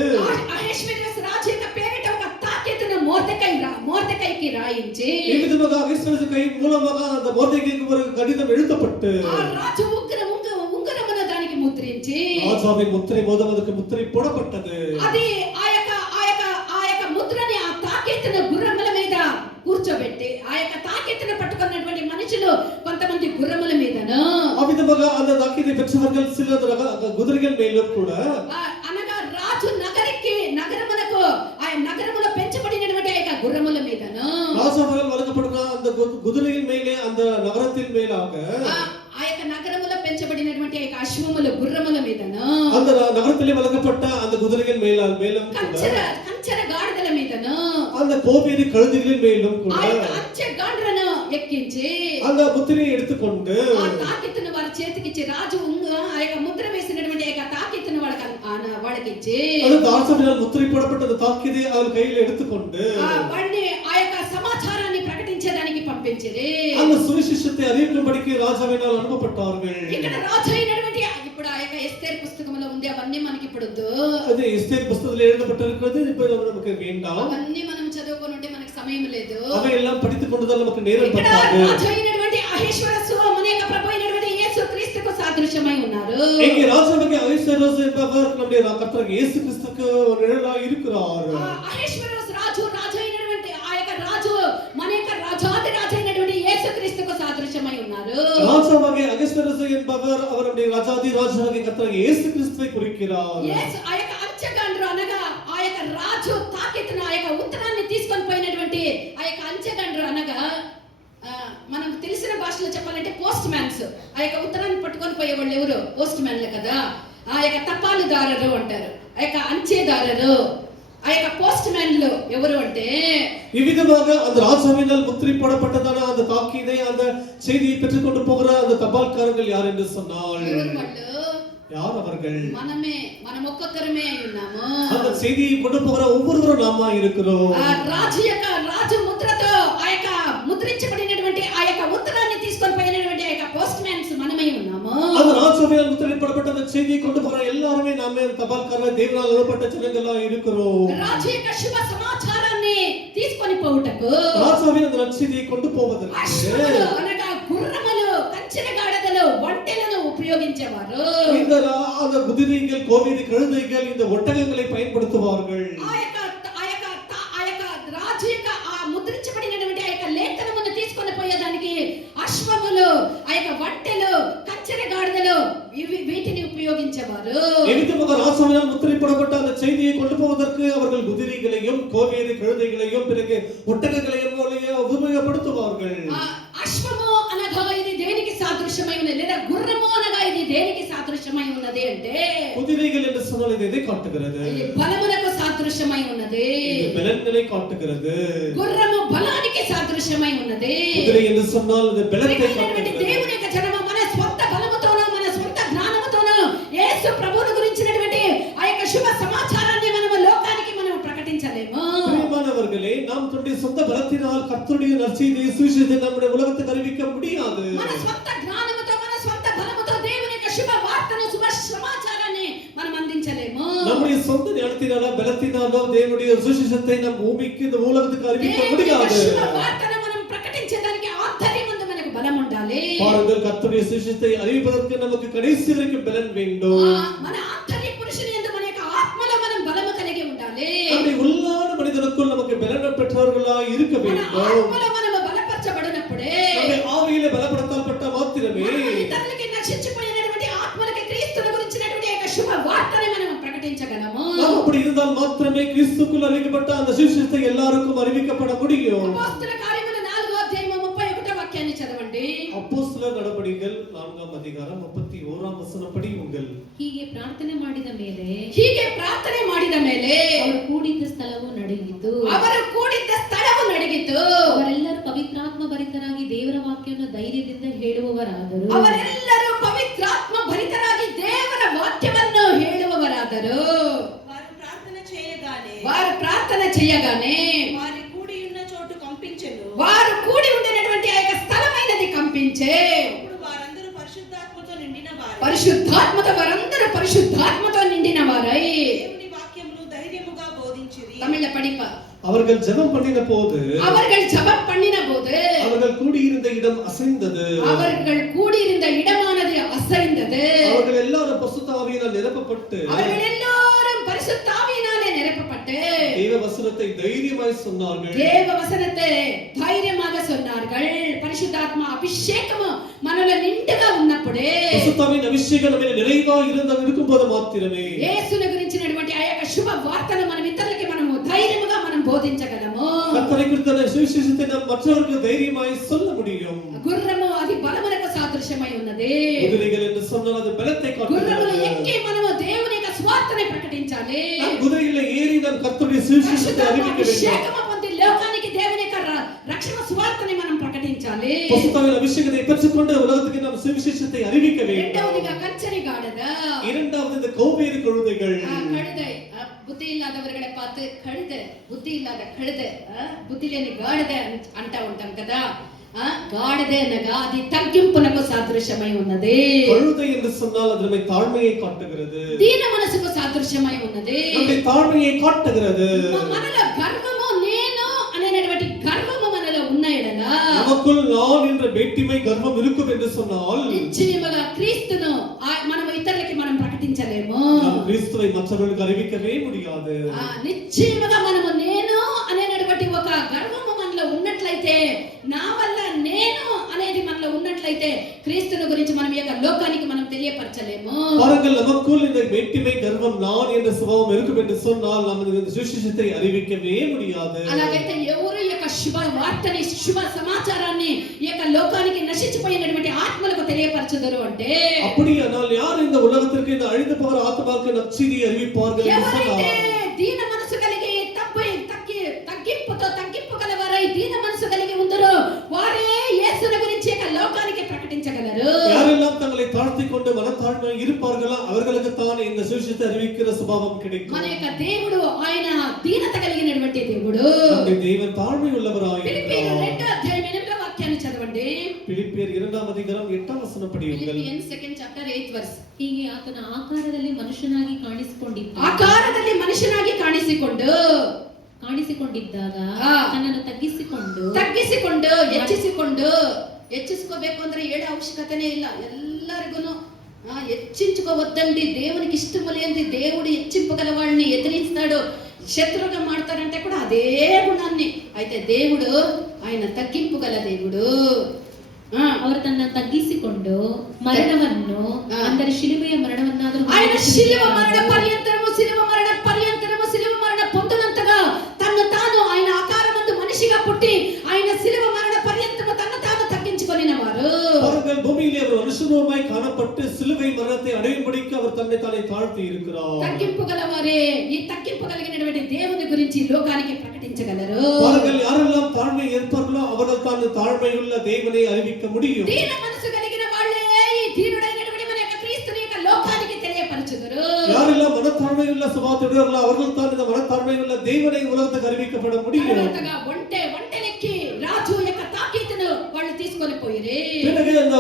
అహేశ్వరోస్ రాజు యొక్క పేరిట ఒక తాకీదును మోర్దెకైకి రాయించి ఈ విధముగా అగస్త్యరు కై మూలముగా அந்த மோர்தெகைக்கு ஒரு கடிதம் எழுதப்பட்டு ఆ రాజు ఉంగరమును దానికి ముద్రించి ராஜாவின் முத்திரை மோதமதற்கு முத்திரை போடப்பட்டது. అది ఆ యొక్క ముద్రని ఆ తాకీదును గుర్రముల మీద కూర్చోబెట్టి ఆ యొక్క తాకీదును పట్టుకున్నటువంటి మనుషులు కొంతమంది గుర్రముల మీదను ఆ విధముగా அந்த தாக்கீதை பெற்றவர்கள் சிலர் குதிரைகள் மேலும் கூட అనగా రాజు నగరమునకు ఆ నగరములో పెంచబడినటువంటి ఆ యొక్క గుర్రముల మీదను ராஜாவால் வழங்கப்படுகிற அந்த குதிரையின் மேலே அந்த நகரத்தின் மேலாக ఆ యొక్క నగరములో పెంచబడినటువంటి ఆ యొక్క అశ్వముల గుర్రముల మీదను அந்த நகரத்திலே வழங்கப்பட்ட அந்த குதிரைகள் மேலும் కంచెర గాడిదల మీదను அந்த கோவேரி கழுதைகளின் மேலும் கூட ఆ యొక్క అంచె గాడిదలను ఎక్కించి அந்த முத்திரையை எடுத்துக்கொண்டு ఆ తాకీదును వారి చేతికిచ్చి రాజు ఆ యొక్క ముద్ర వేసినటువంటి ఆ యొక్క తాకీదును వాళ్ళకిచ్చి அது தாசனால் முத்திரை போடப்பட்ட அந்த தாக்கீதை அவர் கையில் எடுத்துக்கொண்டு వాడిని ఆ యొక్క సమాచారాన్ని ప్రకటించడానికి పంపించిరి. அந்த சுவிசேஷத்தை அறிவிக்கும்படிக்கு ராஜாவினால் அனுப்பப்பட்டார்கள். ఇక్కడ రాజు అయినటువంటి ఇప్పుడు ఆ యొక్క ఎస్తేరు పుస్తకంలో ఉంది అవన్నీ మనకి ఇప్పుడు వద్దు. அது எஸ்தேர் புத்தகத்தில் எழுதப்பட்டிருக்கிறது இப்போ நமக்கு வேண்டாம். అవన్నీ మనం చదువుకుంటే మనకి సమయం లేదు. அவையெல்லாம் படித்துக் கொண்டுதான் நமக்கு நேரம் ఇక్కడ பத்தாது. రాజు అయినటువంటి అహేశ్వరసు మన యొక్క ప్రభు అయినటువంటి యేసు క్రీస్తుకు సాదృశ్యమై ఉన్నారు. இங்கே ராஜாவாகிய அகஸ்தியரோஸ் என்பவர் நம்முடைய கர்த்தர் இயேசு கிறிஸ்துவுக்கு ஒரு நிழலாய் இருக்கிறார். అహేశ్వరసు రాజు అయినటువంటి ఆ యొక్క రాజు మన యొక్క రాజాది రాజు అయినటువంటి యేసు క్రీస్తుకు సాదృశ్యమై ఉన్నారు. ராஜாவாகிய அகஸ்தியரோஸ் என்பவர் அவருடைய ராஜாதி ராஜாவாகிய கர்த்தர் இயேசு கிறிஸ்துவை குறிக்கிறார். యేసు ఆ యొక్క అంచెగాండ్రు అనగా ఆ యొక్క రాజు తాకీదును ఆ యొక్క ఉత్తరాన్ని తీసుకొని పోయినటువంటి ఆ యొక్క అంచెగాండ్రు అనగా మనం తెలిసిన భాషలో చెప్పాలంటే పోస్ట్ మ్యాన్స్. ఆ యొక్క ఉత్తరాన్ని పట్టుకొని పోయే వాళ్ళు ఎవరు? పోస్ట్ మ్యాన్లు కదా. ఆ యొక్క తపాలుదారులు అంటారు, ఆ యొక్క అంచెదారులు, ఆ యొక్క పోస్ట్ మ్యాన్లు ఎవరు అంటే இவ்விதமாக அந்த ராஜாவினால் முத்திரை போடப்பட்டதான அந்த தாக்கீதை அந்த செய்தியை பெற்றுக்கொண்டு போகிற அந்த தபால்காரர்கள் யார் என்று சொன்னால் யார் அவர்கள்? మనం ఒక్కొక్కరమే ఉన్నాము. அந்த செய்தியை கொண்டு போகிற ஒவ்வொருவரும் நாம இருக்கிறோம். రాజు ముద్రతో ఆ యొక్క ముద్రించబడినటువంటి ఆ యొక్క ఉత్తరాన్ని తీసుకొని పోయినటువంటి ఆ యొక్క పోస్ట్ మ్యాన్స్ మనమై ఉన్నాము. அந்த ராஜாவினால் முத்திரைப்படப்பட்ட அந்த செய்தியை கொண்டு போகிற எல்லாருமே நாம தபால்காரர்கள் தேவனால் அனுப்பப்பட்ட ஜனங்களா இருக்கிறோம். రాజు యొక్క శుభ సమాచారాన్ని తీసుకొని పోవుటకు ராஜாவின் அந்த நற்செய்தியை கொண்டு போவதற்கு అనగా గుర్రములు, కంచెర గాడిదలు, ఒంటెలను ఉపయోగించేవారు. இந்த குதிரைகள், கோவேரி கழுதைகள், இந்த ஒட்டகங்களை பயன்படுத்துவார்கள். ఆ యొక్క రాజు యొక్క ఆ ముద్రించబడినటువంటి ఆ యొక్క లేఖనమును తీసుకొని పోయేదానికి అశ్వములు, ఆ యొక్క ఒంటెలు, కంచెర గాడిదలు వీటిని ఉపయోగించేవారు. எவ்விதமாக ராஜாவினால் முத்திரைப்படப்பட்ட அந்த செய்தியை கொண்டு போவதற்கு அவர்கள் குதிரைகளையும் கோவேரி கழுதைகளையும் பிறகு ஒட்டகங்களையும் உபயோகப்படுத்துவார்கள். అశ్వము అనగా ఇది దేనికి సాదృశ్యమై ఉన్నది, లేదా గుర్రము అనగా ఇది దేనికి సాదృశ్యమై ఉన్నది అంటే குதிரைகள் என்று சொன்னால் இது எதை காட்டுகிறது? ఇది బలమునకు సాదృశ్యమై ఉన్నది. இது பலன்களை காட்டுகிறது. గుర్రము బలానికి సాదృశ్యమై ఉన్నది. குதிரை என்று சொன்னால் இது பலத்தை ప్రియమైనటువంటి காட்டுகிறது. దేవుని యొక్క జనము మన స్వంత బలముతోనో మన స్వంత జ్ఞానముతోనో యేసు ప్రభువును గురించినటువంటి ఆ యొక్క శుభ సమాచారాన్ని మనము లోకానికి మనం ప్రకటించలేము. பிரியமானவர்களே, நாம் தன்னுடைய சொந்த பலத்தினால் கர்த்தருடைய நற்செய்தியை சுவிசேஷத்தை நம்முடைய உலகத்துக்கு அறிவிக்க முடியாது. మన స్వంత జ్ఞానముతో మన స్వంత బలముతో దేవుని యొక్క శుభ వార్తను శుభ సమాచారాన్ని మనం అందించలేము. நம்முடைய சொந்த ஞானத்தினாலோ பலத்தினாலோ தேவனுடைய சுவிசேஷத்தை நம் பூமிக்கு இந்த உலகத்துக்கு அறிவிக்க దేవుని యొక్క முடியாது. శుభ వార్తను మనం ప్రకటించడానికి ఆంతర్యమందు మనకు బలం ఉండాలి. பாருங்கள், கர்த்தருடைய சுவிசேஷத்தை அறிவிப்பதற்கு நமக்கு கடைசி வரைக்கும் பலன் வேண்டும். మన ఆంతర్య పురుషుని యందు మన యొక్క ఆత్మలో మనం బలము కలిగి ఉండాలి. நம்முடைய உள்ளான மனிதனுக்குள் நமக்கு பலன் பெற்றவர்களாய் இருக்க మన வேண்டும். ఆత్మలో మనము బలపరచబడినప్పుడే நம்முடைய ஆவியிலே பலப்படுத்தப்பட்ட மாத்திரமே ఇతరులకి నశించిపోయినటువంటి ఆత్మలకి క్రీస్తుని గురించినటువంటి యొక్క శుభ వార్తని మనం ప్రకటించగలము. நாம் அப்படி இருந்தால் மாத்திரமே கிறிஸ்துக்குள் அறிவிக்கப்பட்ட அந்த சுவிசேஷத்தை எல்லாருக்கும் அறிவிக்கப்பட முடியும். అపోస్తల కార్యములు 4వ అధ్యాయము 31వ వాక్యాన్ని చదవండి. அப்போஸ்தலர் நடபடிகள் 4ஆம் அதிகாரம் 31ஆம் வசனப்படி உங்கள் ಹೀಗೆ ಪ್ರಾರ್ಥನೆ ಮಾಡಿದ ಮೇಲೆ ಹೀಗೆ ಪ್ರಾರ್ಥನೆ ಮಾಡಿದ ಮೇಲೆ ಅವರು ಕೂಡಿದ್ದ ಸ್ಥಳವು ನಡುಗಿತು. ಅವರು ಕೂಡಿದ್ದ ಸ್ಥಳವು ನಡುಗಿತು. ಅವರೆಲ್ಲರೂ ಪವಿತ್ರಾತ್ಮ ಭರಿತರಾಗಿ ದೇವರ ವಾಕ್ಯವನ್ನು ಧೈರ್ಯದಿಂದ ಹೇಳುವವರಾದರು. ಅವರೆಲ್ಲರೂ ಪವಿತ್ರಾತ್ಮ ಭರಿತರಾಗಿ ದೇವರ ವಾಕ್ಯವನ್ನು ಹೇಳುವವರಾದರು. వారు ప్రార్థన చేయగానే వారి కూడి ఉన్న చోటు కంపించెను. వారు కూడి ఉండేటువంటి ఆ యొక్క స్థలమైనది కంపించే. అప్పుడు వారందరూ పరిశుద్ధాత్మతో నిండిన వారై పరిశుద్ధాత్మతో వారందరూ పరిశుద్ధాత్మతో నిండిన వారై దేవుని వాక్యమును ధైర్యముగా బోధించిరి. తమిళ படிப்ப அவர்கள் ஜெபம் பண்ணின போது அவர்கள் ஜெபம் பண்ணின போது அவர்கள் கூடியிருந்த இடம் அசைந்தது. அவர்கள் கூடியிருந்த இடமானது அசைந்தது. அவர்கள் எல்லாரும் பரிசுத்த ஆவியினால் நிரப்பப்பட்டு அவர்கள் எல்லாரும் பரிசுத்த ஆவியினாலே நிரப்பப்பட்டு தேவ வசனத்தை தைரியமாய் சொன்னார்கள். தேவ வசனத்தை தைரியமாக சொன்னார்கள். పరిశుద్ధాత్మ అభిషేకము మనలో నిండుగా ఉన్నప్పుడే பரிசுத்தாவின் அபிஷேகம் நம்மில் நிறைவாக இருக்கும்போது మాత్రమే యేసుని గురించినటువంటి ఆ యొక్క శుభ వార్తను మనం ఇతరులకి మనము ధైర్యముగా మనం బోధించగలము. கர்த்தரை குறித்த சுவிசேஷத்தை நாம் மற்றவர்களுக்கு தைரியமாய் சொல்ல முடியும். గుర్రము అది బలమునకు సాదృశ్యమై ఉన్నది. குதிரைகள் என்று சொன்னால் அது பலத்தை గుర్రములో காட்டுகிறது. ఎక్కి మనము దేవుని యొక్క స్వార్థని ప్రకటించాలి. நாம் குதிரையில ஏறி நாம் கர்த்தருடைய சுவிசேஷத்தை పరిశుద్ధాత్మ அறிவிக்க வேண்டும். అభిషేకము పొంది లోకానికి దేవుని యొక్క రక్షణ స్వార్థని మనం ప్రకటించాలి. பரிசுத்தாவின் அபிஷேகத்தை பெற்றுக்கொண்டு உலகத்துக்கு நாம் சுவிசேஷத்தை அறிவிக்க வேண்டும். రెండవదిగా కంచరి గాడిద. இரண்டாவது இந்த கோவேறு கழுதைகள். கழுதை புத்தி இல்லாதவர்களை பார்த்து கழுதை, புத்தி ఇల్లాத కழுதை, బుద్ధి లేని గాడిద అంటా ఉంటాం కదా. గాడిద అనగా అది తగ్గింపునకు సాదృశ్యమై ఉన్నది. கழுதை என்று சொன்னால் அது நம்மை தாழ்மையை காட்டுகிறது. దీన మనసుకు సాదృశ్యమై ఉన్నది. நம்மை தாழ்மையை காட்டுகிறது. మనలో గర్వము నేను అనేటువంటి గర్వము మనలో ఉన్న ఎడల நமக்குள் நான் என்ற வேட்டிமை கர்வம் இருக்கும் என்று சொன்னால் నిశ్చయముగా క్రీస్తును మనం ఇతరులకి మనం ప్రకటించలేము. நாம் கிறிஸ்துவை மற்றவர்களுக்கு அறிவிக்கவே முடியாது. నిశ్చయముగా మనము నేను అనేటువంటి ఒక గర్వము మనలో ఉన్నట్లయితే, నా వల్ల నేను అనేది మనలో ఉన్నట్లయితే క్రీస్తుని గురించి మనం ఈ యొక్క లోకానికి మనం తెలియపరచలేము. பாருங்கள், நமக்குள் இந்த வேட்டிமை கர்வம் நான் என்ற சுபாவம் இருக்கும் என்று சொன்னால் நாம் இந்த சுவிசேஷத்தை அறிவிக்கவே முடியாது. అలాగైతే ఎవరు ఈ యొక్క శుభ వార్తని శుభ సమాచారాన్ని ఈ యొక్క లోకానికి నశించిపోయినటువంటి ఆత్మలకు తెలియపరచుదురు అంటే அப்படியானால் யார் இந்த உலகத்திற்கு இந்த அழிந்து போகிற ஆத்மாவுக்கு நற்செய்தியை அறிவிப்பார்கள் என்று ఎవరైతే சொன்னால் దీన మనసు కలిగి తగ్గింపు గలవారై దీన మనసు కలిగి ఉందరో వారే యేసుని గురించి ఈ లోకానికి ప్రకటించగలరు. யாரெல்லாம் தங்களை தாழ்த்திக் கொண்டு மனத்தாழ்மையாக இருப்பார்களோ அவர்களுக்கு தான் இந்த சுவிசேஷத்தை அறிவிக்கிற சுபாவம் கிடைக்கும். మన యొక్క దేవుడు ఆయన దీనత కలిగినటువంటి దేవుడు. நம்முடைய தேவன் தாழ்மை உள்ளவராய் ఫిలిప్పీయులు இருக்கிறார். 2వ అధ్యాయం 8వ వాక్యాన్ని చదవండి. பிலிப்பியர் 2ஆம் அதிகாரம் 8ஆம் வசனம் படியுங்கள். Philippians 2nd chapter 8th verse. ಹೀಗೆ ಆತನ ಆಕಾರದಲ್ಲಿ ಮನುಷ್ಯನಾಗಿ ಆಕಾರದಲ್ಲಿ ಮನುಷ್ಯನಾಗಿ ಕಾಣಿಸಿಕೊಂಡಿದ್ದಾಗ ತನ್ನನ್ನು ತಗ್ಗಿಸಿಕೊಂಡು ಹೆಚ್ಚಿಸಿಕೋಬೇಕು ಅಂದ್ರೆ ಹೇಳೋ ಅವಶ್ಯಕತೆನೇ ಇಲ್ಲ. ಎಲ್ಲರಿಗೂ హెచ్చించుకోవద్దండి. దేవునికి ఇష్టము లేనిది దేవుడు హెచ్చింపగల వాళ్ళని ఎదిరిస్తాడు, శత్రువుగా మాడతారంటే కూడా అదే గుణాన్ని. అయితే దేవుడు ఆయన తగ్గింపు గల దేవుడు. ಅವರು ತನ್ನ ತಗ್ಗಿಸಿಕೊಂಡು ಮರಣವನ್ನು ಅಂದರೆ ಶಿಲುಬೆಯ ಮರಣವನ್ನಾದರೂ ఆయన శిలువ మరణ పర్యంతరము శిలువ మరణ పొందినంతగా తన్ను తాను ఆయన ఆకారమందు మనిషిగా పుట్టి ఆయన శిలువ మరణ పర్యంతము తన్ను తాను తగ్గించుకొనినవారు. அவர்கள் பூமியிலே ஒரு மனுஷனுமாய் காணப்பட்டு சிலுவை மரணத்தை அடையும்படிக்கு அவர் தன்னை தானே தாழ்த்தி இருக்கிறார். తగ్గింపు గలవారే ఈ తగ్గింపు కలిగినటువంటి దేవుని గురించి లోకానికి ప్రకటించగలరు. பாருங்கள், யாரெல்லாம் தாழ்மை இருப்பார்களோ அவர்கள் தான் தாழ்மையுள்ள தேவனை அறிவிக்க முடியும். దీన మనసు కలిగిన వాళ్ళే ఈ దీనుడైనటువంటి మన యొక్క క్రీస్తుని యొక్క లోకానికి తెలియపరచుదురు. யாரெல்லாம் மனத்தாழ்மையுள்ள சுபாவத்துடையவர்களோ அவர்கள் தான் இந்த மனத்தாழ்மையுள்ள தேவனை உலகத்துக்கு அறிவிக்கப்பட முடியும். తర్వాతగా ఒంటెలెక్కి రాజు యొక్క తాకీతును వాళ్ళు తీసుకొని పోయిరే. பிறகு அந்த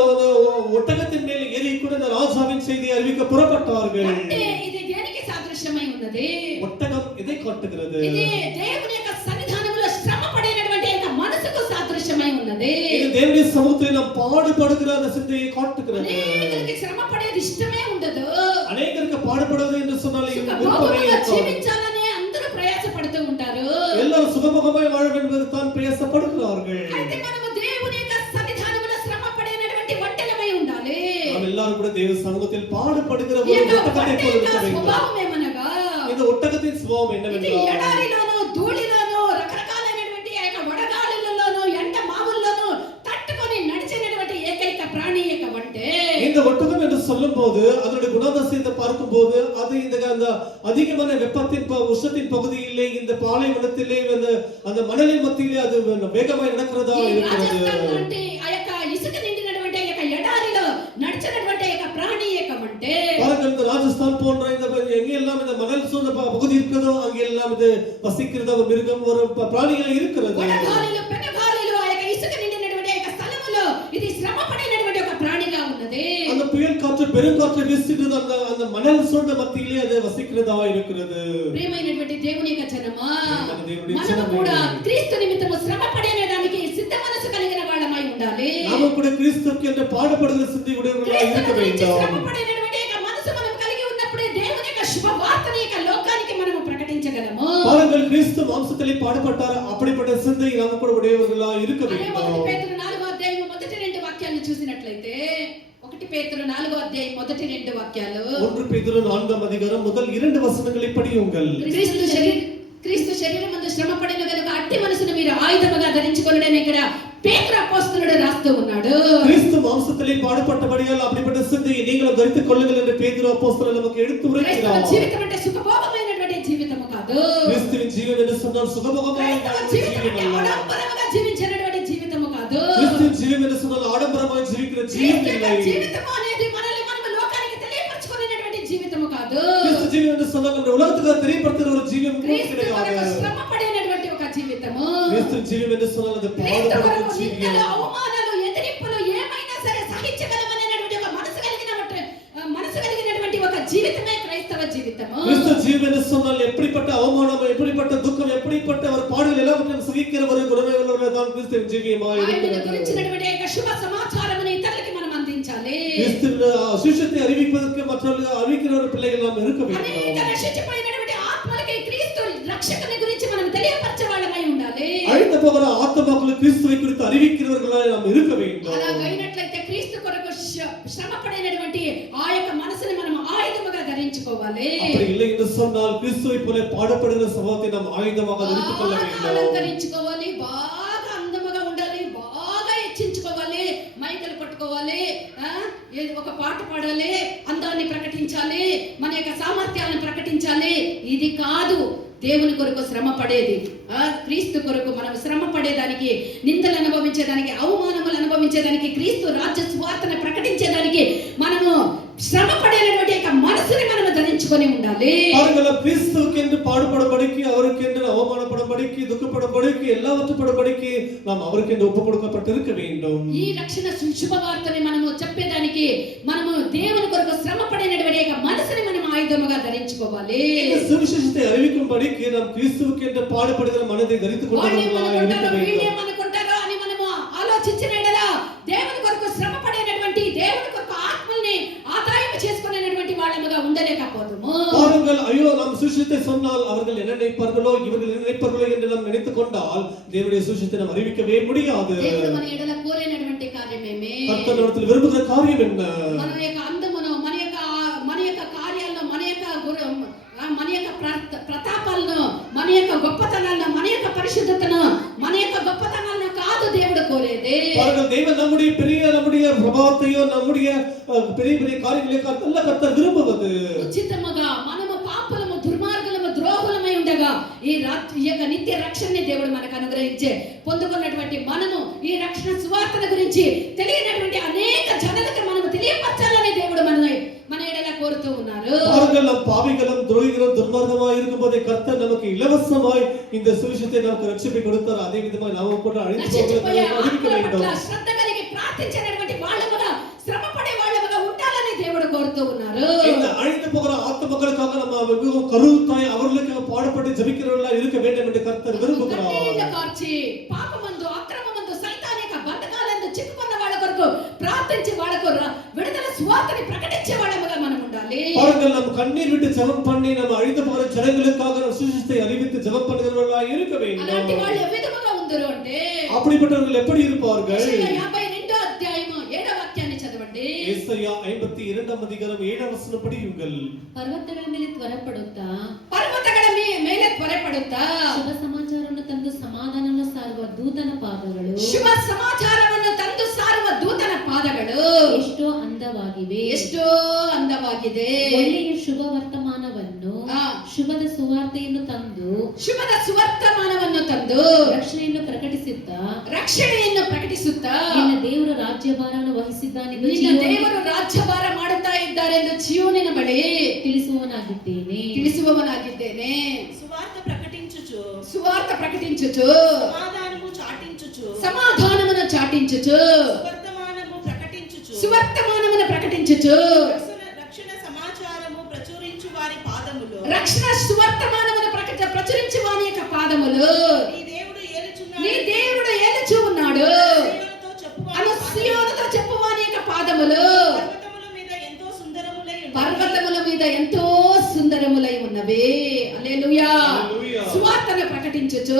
ஒட்டகத்தின் மேல் ஏறி கூட இந்த ராஜாவின் செய்தியை அறிவிக்க புறப்பட்டார்கள். అంటే ఇది దేనికి సాదృశ్యమై ఉన్నది? ஒட்டகம் எதை காட்டுகிறது? ఇది దేవుని యొక్క సన్నిధానములో శ్రమ పడినటువంటి యొక్క మనసుకు సాదృశ్యమై ఉన్నది. இது தேவனுடைய சமூகத்தில் நாம் பாடுபடுகிற அந்த சிந்தையை காட்டுகிறது. అనేకులకి శ్రమ పడేది ఇష్టమే ఉండదు. அநேகருக்கு பாடுபடுவது என்று சொன்னால் விருப்பமே సుఖభోగంగా இருக்காது. జీవించాలని అందరూ ప్రయాసపడుతూ ఉంటారు. எல்லாரும் சுகமுகமாய் வாழ வேண்டும் என்று தான் பிரயாசப்படுகிறார்கள். అయితే మనము దేవుని యొక్క సన్నిధానములో శ్రమ పడినటువంటి ఒంటెలమై ఉండాలి. நாம் எல்லாரும் கூட தேவ சமூகத்தில் பாடுபடுகிற ఈ ஒரு యొక్క ஒட்டகத்தை போல ఒంటె இருக்க యొక్క வேண்டும். స్వభావం ఏమనగా இந்த ஒட்டகத்தின் சுபாவம் ఇది என்னவென்றால் ఎడారిలోను ధూళిలోను రకరకాలైనటువంటి ఆ యొక్క వడగాలులలోను ఎండ మావుల్లోను తట్టుకొని నడిచినటువంటి ఏకైక ప్రాణి యొక్క ఒంటె. இந்த ஒட்டகம் என்று சொல்லும்போது அதனுடைய குணாதிசயத்தை பார்க்கும்போது அது அந்த அதிகமான வெப்பத்தின் உஷ்ணத்தின் பகுதியிலே இந்த பாலைவனத்திலே அந்த மணலின் மத்தியிலே அது வேகமாய் நடக்கிறதா ఈ இருக்கிறது. రాజస్థాన్ లాంటి ఆ యొక్క ఇసుక నిండినటువంటి ఆ యొక్క ఎడారిలో నడిచినటువంటి ఆ యొక్క ప్రాణి యొక్క ఒంటె. பாருங்கள், இந்த ராஜஸ்தான் போன்ற இந்த எங்கெல்லாம் இந்த மணல் சூழ்ந்த பகுதி இருக்கிறதோ அங்கெல்லாம் இது வசிக்கிறதோ ஒரு மிருகம் ஒரு பிராணியா இருக்கிறது. వడగాలులు పెనుగాలులు ఆ యొక్క ఇసుక నిండినటువంటి ఆ యొక్క స్థలములో ఇది శ్రమ పడినటువంటి ఒక ప్రాణిగా ఉన్నది. அந்த புயல் காற்று பெருங்காற்று வீசுகிறது அந்த மணல் சூழ்ந்த மத்தியிலே அது வசிக்கிறதா இருக்கிறது. ప్రియమైనటువంటి దేవుని యొక్క జనమా, దేవుని మనము జనమే. కూడా క్రీస్తు నిమిత్తము శ్రమ పడేదానికి సిద్ధ మనసు కలిగిన వాళ్ళమై ఉండాలి. நாம கூட கிறிஸ்துவுக்கு என்று பாடுபடுகிற சிந்தை உடையவர்களாக இருக்க క్రీస్తు గురించి శ్రమ வேண்டும். పడేటువంటి యొక్క మనసు మనం కలిగి ఉన్నప్పుడే దేవుని యొక్క శుభవార్తని యొక్క లోకానికి మనము ప్రకటించగలము. பாருங்கள், கிறிஸ்து மாம்சத்திலே பாடுபட்டார். அப்படிப்பட்ட சிந்தை நாம கூட உடையவர்களாக இருக்க అదే வேண்டும். 1 పేతురు 4వ అధ్యాయం మొదటి 2 వాక్యాలను చూసినట్లయితే 1 పేతురు 4వ అధ్యాయం మొదటి 2 వాక్యాలు 1 பேதுரு 4ஆம் அதிகாரம் முதல் 2 வசனங்களை படியுங்கள். క్రీస్తు శరీరమందు శ్రమ పడిన గనుక అట్టి మనసును మీరు ఆయుధముగా ధరించుకొనుడని ఇక్కడ పేతురు అపోస్తలుడు రాస్తూ ఉన్నాడు. கிறிஸ்து மாம்சத்திலே பாடுபட்டபடியால் அப்படிப்பட்ட சிந்தையை நீங்களும் தரித்துக் கொள்ளுங்கள் என்று பேதுரு அப்போஸ்தலன் நமக்கு எடுத்து క్రైస్తవ உரைக்கிறார். జీవితం అంటే సుఖభోగమైనటువంటి జీవితము కాదు. கிறிஸ்துவின் ஜீவன் என்று சொன்னால் சுகபோகமான క్రైస్తవ జీవితం అంటే ஜீவன் அல்ல. ఆడంబరముగా జీవించినటువంటి జీవితము కాదు. கிறிஸ்துவின் ஜீவன் என்று சொன்னால் ஆடம்பரமாய் ஜீவிக்கிற ஜீவன் క్రీస్తు இல்லை. యొక్క జీవితము అనేది మనల్ని మనము లోకానికి తెలియపరచుకునేటువంటి జీవితము కాదు. கிறிஸ்து ஜீவன் என்று சொன்னால் நம்ம உலகத்துக்கு தெரியப்படுத்துகிற ஒரு ஜீவன் క్రీస్తు கிடையாது. కొరకు శ్రమ పడినటువంటి ఒక జీవితము. கிறிஸ்து ஜீவன் என்று சொன்னால் அது క్రీస్తు பாடுபடுகிற కొరకు ஜீவன். నిందలు, అవమానాలు, ఎదిరింపులు ఏమైనా సరే సహించగలమనేటువంటి ఒక మనసు కలిగినటువంటి ఒక జీవితమే క్రైస్తవ జీవితము. கிறிஸ்து ஜீவன் என்று சொன்னால் எப்படிப்பட்ட அவமானம், எப்படிப்பட்ட துக்கம், எப்படிப்பட்ட ஒரு பாடுகள் எல்லாவற்றையும் சகிக்கிற ஒரு குணமே உள்ளவர்கள் தான் கிறிஸ்துவின் ஜீவியமாய் ఆయన இருக்கிறது. గురించినటువంటి ఒక శుభ సమాచారముని ఇతరులకి మనం అందించాలి. கிறிஸ்துவின் சுவிசேஷத்தை அறிவிப்பதற்கு மற்றவர்களுக்கு அறிவிக்கிற ஒரு பிள்ளைகள் நாம் இருக்க అనేక வேண்டும். నశించిపోయినటువంటి ఆత్మలకి క్రీస్తు రక్షకుని గురించి మనం తెలియపరచే వాళ్ళమై ఉండాలి. அழிந்து போகிற ஆத்மாக்களுக்கு கிறிஸ்துவை குறித்து அறிவிக்கிறவர்களாய் நாம் இருக்க வேண்டும். అలాగైనట్లయితే క్రీస్తు కొరకు శ్రమ పడినటువంటి ఆ యొక్క మనసుని మనం ఆయుధముగా ధరించుకోవాలి. அப்படி இல்லை என்று சொன்னால் கிறிஸ்துவை போல பாடப்படுகிற சமூகத்தை நாம் ஆயுதமாக தரித்துக் கொள்ள బాగా வேண்டும். అలంకరించుకోవాలి, బాగా అందముగా ఉండాలి, బాగా హెచ్చించుకోవాలి, మైకలు పట్టుకోవాలి, ఒక పాట పాడాలి, అందాన్ని ప్రకటించాలి, మన యొక్క సామర్థ్యాలను ప్రకటించాలి. ఇది కాదు దేవుని కొరకు శ్రమ పడేది. క్రీస్తు కొరకు మనం శ్రమ పడేదానికి, నిందలు అనుభవించేదానికి, అవమానములు అనుభవించేదానికి, క్రీస్తు రాజ్య సువార్తను ప్రకటించేదానికి మనము శ్రమ పడేటువంటి యొక్క మనసుని మనము ధరించుకొని ఉండాలి. அவர்கள் கிறிஸ்துவுக்கு என்று பாடுபடும்படிக்கு, அவருக்கு என்று அவமானப்படும்படிக்கு, துக்கப்படும்படிக்கு, எல்லாவற்றுப்படும்படிக்கு நாம் அவருக்கு என்று ஒப்பு கொடுக்கப்பட்டிருக்க வேண்டும். ఈ రక్షణ శుభవార్తని మనము చెప్పేదానికి మనము దేవుని కొరకు శ్రమ పడినటువంటి యొక్క మనసుని మనం ఆయుధముగా ధరించుకోవాలి. இந்த சுவிசேஷத்தை அறிவிக்கும்படிக்கு நாம் கிறிஸ்துவுக்கு என்று பாடுபடுகிற மனதை தரித்துக் கொண்டவர்களாய் இருக்க வேண்டும். అనుకుంటారో అని మనము ఆలోచించిన ఎడలా దేవుని కొరకు శ్రమ పడేటటువంటి, దేవుని కొరకు ఆత్మల్ని ఆదాయం చేసుకునేటువంటి వాళ్ళముగా ఉండలేకపోదుము. பாருங்கள், ஐயோ நாம் சுவிசேஷத்தை சொன்னால் அவர்கள் என்ன நினைப்பார்களோ, இவர்கள் என்ன நினைப்பார்களோ என்று நாம் நினைத்துக் கொண்டால் தேவனுடைய சுவிசேஷத்தை நாம் அறிவிக்கவே முடியாது. దేవుడు మన ఎడల కోరేనటువంటి కార్యమేమే, கர்த்தரிடத்தில் விரும்புகிற காரியம் என்ன? మన యొక్క అందమును, మన యొక్క కార్యాలను, మన యొక్క ప్రతాపాలను, మన యొక్క గొప్పతనాలను, మన యొక్క పరిశుద్ధతను, మన యొక్క గొప్పతనాలను కాదు దేవుడు కోరేది. பாருங்கள், தேவன் நம்முடைய பிரபாவத்தையோ, நம்முடைய பெரிய பெரிய காரியங்களை கர்த்தர் விரும்புவது. ఉన్నது. ఉచితముగా మనము పాపులము దుర్మార్గులము ద్రోహులమై ఉండగా ఈ యొక్క నిత్య రక్షణని దేవుడు మనకు అనుగ్రహించే పొందుకున్నటువంటి మనము ఈ రక్షణ సువార్తల గురించి తెలియనటువంటి అనేక జనులకు మనము తెలియపరచాలని దేవుడు మన ఎడల కోరుతూ ఉన్నారు. பாருங்கள், நாம் பாவிகளும் துரோகிகளும் துர்மார்க்கமாய் இருக்கும்போதே கர்த்தர் நமக்கு இலவசமாய் இந்த சுவிசேஷத்தை நமக்கு ரட்சிப்பை கொடுத்தார். அதே விதமாக நாம் கூட నశించిపోయే அறிவிக்க ఆత్మల வேண்டும். పట్ల శ్రద్ధ కలిగి ప్రార్థించేటటువంటి వాళ్ళముగా శ్రమపడే వాళ్ళముగా ఉండాలని దేవుడు కోరుతూ ఉన్నారు. இந்த அழிந்து போகிற ஆத்ம மக்களுக்காக நம்ம மிகவும் கருத்தாய் அவர்களுக்காக பாடுபட்டு ஜெபிக்கிறவர்களா இருக்க வேண்டும் என்று கர்த்தர் விரும்புகிறார். కన్నీళ్లు కార్చి పాపమందు అక్రమమందు సైతాన్ యొక్క బంధకాలందు చిక్కుకున్న వాళ్ళ కొరకు ప్రార్థించి వాళ్ళకు విడుదల సువార్తని ప్రకటించే వాళ్ళముగా మనం ఉండాలి. பாருங்கள், நாம் கண்ணீர் விட்டு ஜெபம் பண்ணி நம்ம அழிந்து போகிற ஜனங்களுக்காக நம்ம சுவிசேஷத்தை அறிவித்து ஜெபம் பண்ணுகிறவர்களா இருக்க வேண்டும். అలాంటి వాళ్ళు ఏ విధముగా ఉందరు అంటే அப்படிப்பட்டவர்கள் எப்படி இருப்பார்கள்? యెషయా 52వ అధ్యాయము 7వ వాక్యాన్ని చదవండి. ஏசாயா 52వ அதிகாரம் 7వ వచనం படியுங்கள். ಪರ್ವತಗಳ ಮೇಲೆ ತ್ವರಪಡುತ್ತಾ పర్వతಗಳ ಮೇಲೆ ತ್ವರೆಪಡುತ್ತಾ ಶುಭ ಸಮಾಚಾರವನ್ನು ತಂದು ಸಮಾಧಾನವನ್ನು ಸಾರುವ ದೂತನ ಪಾದಗಳು ಶುಭ ಸಮಾಚಾರವನ್ನು ತಂದು ಸಾರುವ ದೂತನ ಪಾದಗಳು ಎಷ್ಟೋ ಅಂದವಾಗಿವೆ, ಎಷ್ಟೋ ಅಂದವಾಗಿದೆ. ಒಳ್ಳೆಯ ಶುಭ ವರ್ತಮಾನವನ್ನು ಶುಭದ ಸುವಾರ್ತೆಯನ್ನು ತಂದು ಶುಭದ ಸುವರ್ತಮಾನವನ್ನು ತಂದು ರಕ್ಷಣೆಯನ್ನು ಪ್ರಕಟಿಸುತ್ತಾ ನಿನ್ನ ದೇವರು ರಾಜ್ಯಭಾರವನ್ನು ವಹಿಸಿದ್ದಾನೆಂದು ನಿನ್ನ ದೇವರು ರಾಜ್ಯಭಾರ ಮಾಡುತ್ತಾ ಇದ್ದಾರೆ ಎಂದು ಚೀಯೋನಿನ ಬಳಿ ತಿಳಿಸುವವನಾಗಿದ್ದೇನೆ. సువార్త ప్రకటించుచు సమాధానమును చాటించుచు సువర్తమానమును ప్రకటించుచు రక్షణ సమాచారము ప్రచురించు వారి పాదములు రక్షణ సువర్తమానమును ప్రచురించు వాని యొక్క పాదములు నీ దేవుడు ఏలుచు ఉన్నాడు అను సియోనుతో చెప్పు వాని యొక్క పాదములు పర్వతముల మీద ఎంతో సుందరములై ఉన్నవి. హల్లెలూయా. సువార్తను ప్రకటించుచు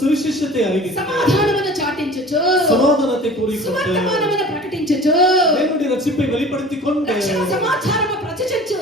సువిశేషத்தை அறிவித்து సమాధానమును చాటించుచు సమాధానத்தை கூறிக்கொண்டு సువర్తమానమును ప్రకటించుచు దేవుని రక్షణை வெளிப்படுத்திக் கொண்டு రక్షణ సమాచారము ప్రచురించు